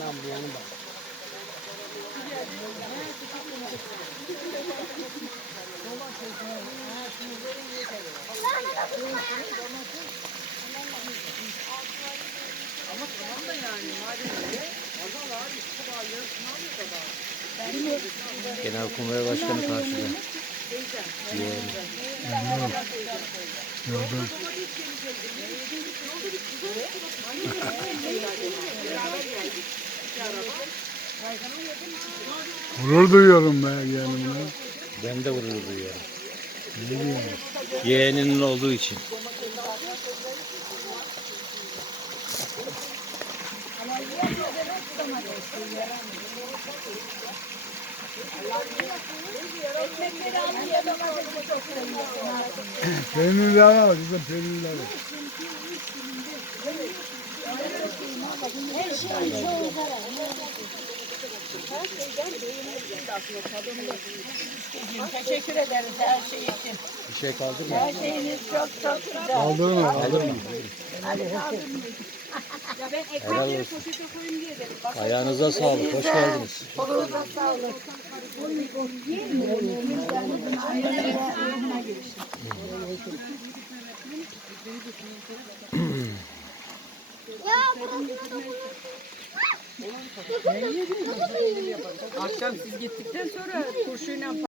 Lan bu yanı bak. Lahana da tutma ya. Genelkurmay Başkanı karşıda. Gördüm. Gurur duyuyorum ben yeğenimle. Ben de gurur duyuyorum. Yeğeninin olduğu için. Peynirler var kızım peynirler var. Teşekkür ederiz her şey için. Bir şey kaldı mı? Her şeyiniz çok çok güzel. Kaldırma kaldırma. Helal olsun. Ayağınıza sağlık. Hoş geldiniz. Kolunuza sağlık. Akşam siz gittikten sonra turşuyla